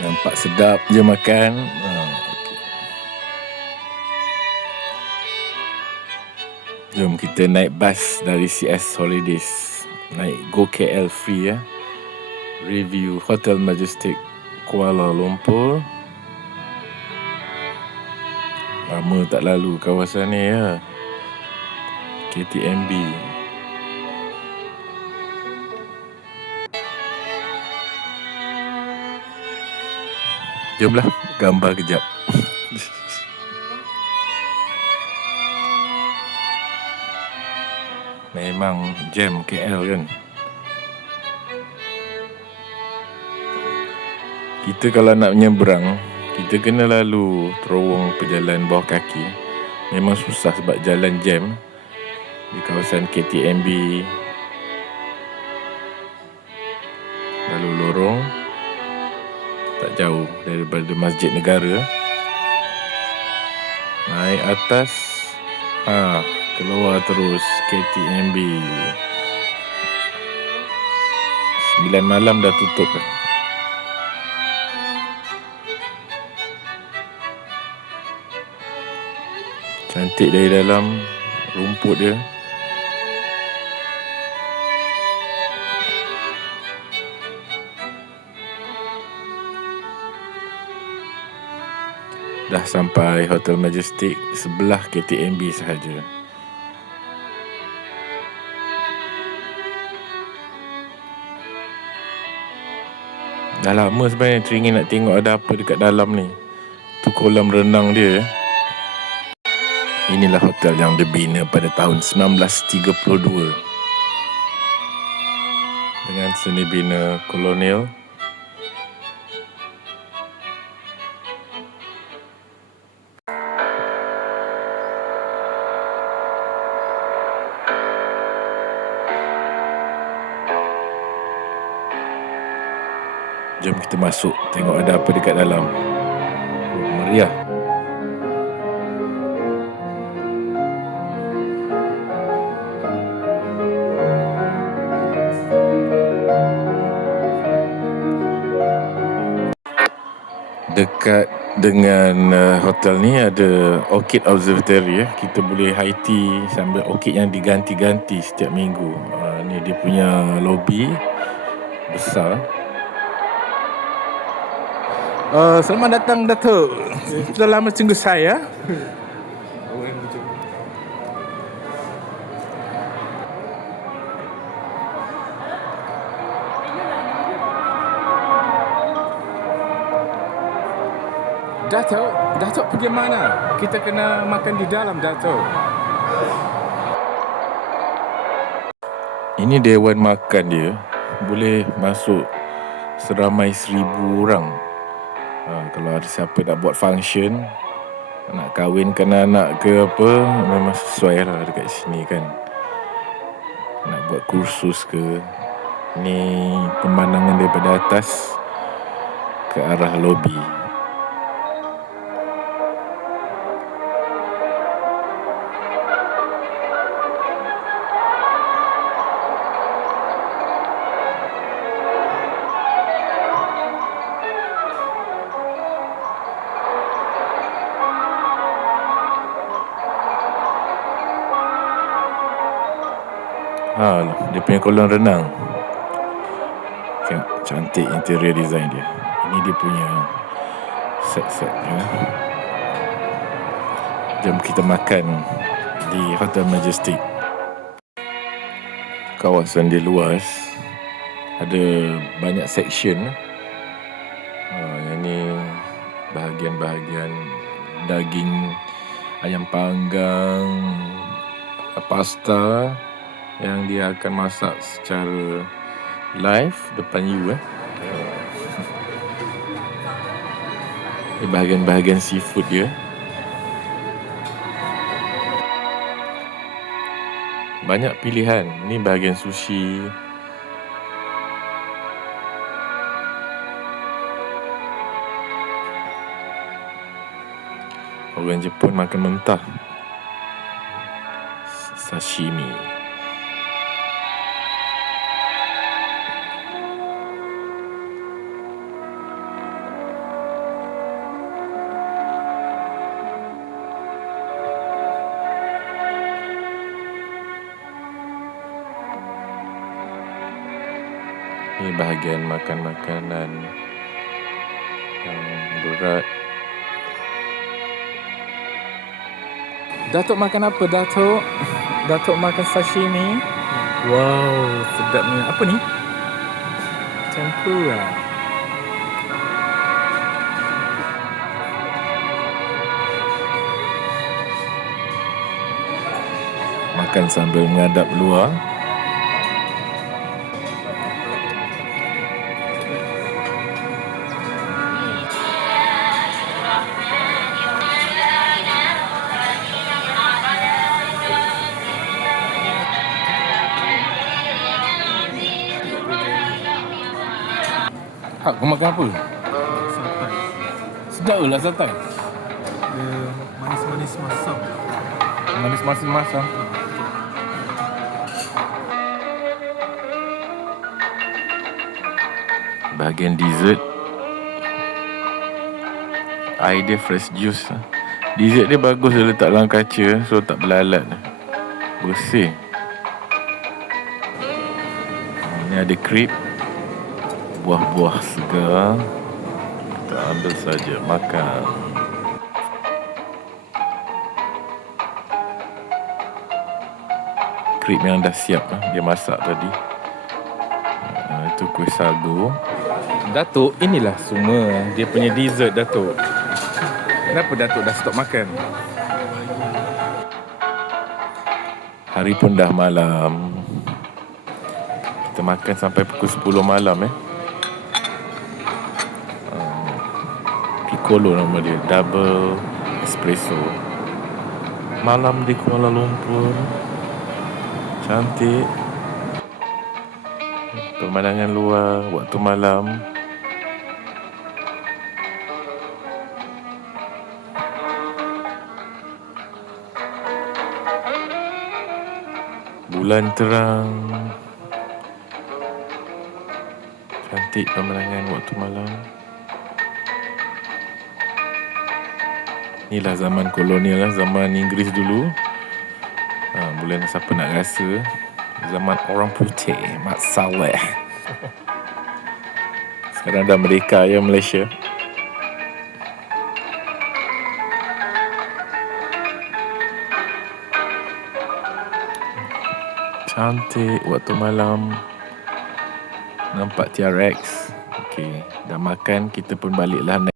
Nampak sedap je makan. Jom kita naik bas dari CS Holidays. Naik Go KL free ya. Review Hotel Majestic Kuala Lumpur. Lama tak lalu kawasan ni ya. KTMB. Jomlah gambar kejap. Memang jam KL kan. Kita kalau nak menyeberang, kita kena lalu terowong pejalan bawah kaki. Memang susah sebab jalan jam di kawasan KTMB. Lalu lorong tak jauh daripada Masjid Negara. Naik atas, keluar terus KTMB. 9 malam dah tutup dah. Cantik dari dalam, rumput dia. Dah sampai Hotel Majestic, sebelah KTMB sahaja. Dah lama sebenarnya teringin nak tengok ada apa dekat dalam ni. Tu kolam renang dia. Inilah hotel yang dibina pada tahun 1932 dengan seni bina kolonial. Jom kita masuk, tengok ada apa dekat dalam. Meriah. Dekat dengan hotel ni ada Orchid Observatory ya. Kita boleh high tea sambil orchid yang diganti-ganti setiap minggu. Ni dia punya lobby besar. Selamat datang Datuk. Sudah lama tunggu saya. Datuk pergi mana? Kita kena makan di dalam, Datuk. Ini dewan makan dia. Boleh masuk seramai 1,000 orang. Kalau ada siapa nak buat function, nak kahwinkan anak ke apa, memang sesuai lah dekat sini kan. Nak buat kursus ke. Ni pemandangan daripada atas ke arah lobi. Dia punya kolam renang. Cantik interior design dia. Ini dia punya set-setnya. Jom kita makan di Hotel Majestic. Kawasan dia luas. Ada banyak section. Yang ni bahagian-bahagian daging ayam panggang, pasta yang dia akan masak secara live depan you. Ini bahagian-bahagian seafood dia. Banyak pilihan. Ni bahagian sushi. Orang Jepun makan mentah. Sashimi. Ini bahagian makan makanan yang berat. Datuk makan apa, Datuk? Datuk makan sashimi. Wow, sedapnya. Apa ni? Tempura. Makan sambil menghadap luar. Hak, kau makan apa? Santai. Sedap ke lah santai? Dia manis-manis masam. Manis-manis masam. Bahagian dessert, air dia fresh juice. Dessert dia bagus dia letak dalam kaca, so tak berlalat. Bersih. Ini ada crepe, buah-buah segar. Kita ambil saja, makan. Crepe yang dah siap, dia masak tadi. Itu kuih sagu. Datuk, inilah semua dia punya dessert, Datuk. Kenapa Datuk dah stop makan? Hari pun dah malam. Kita makan sampai pukul 10 malam. Piccolo nama dia, double espresso. Malam di Kuala Lumpur. Cantik. Pemandangan luar waktu malam. Bulan terang. Cantik pemandangan waktu malam. Inilah zaman kolonial lah, zaman Inggeris dulu. Boleh siapa nak rasa. Zaman orang putih, Mat Saleh. Sekarang dah merdeka ya Malaysia. Cantik waktu malam. Nampak TRX. Okey, dah makan, kita pun baliklah.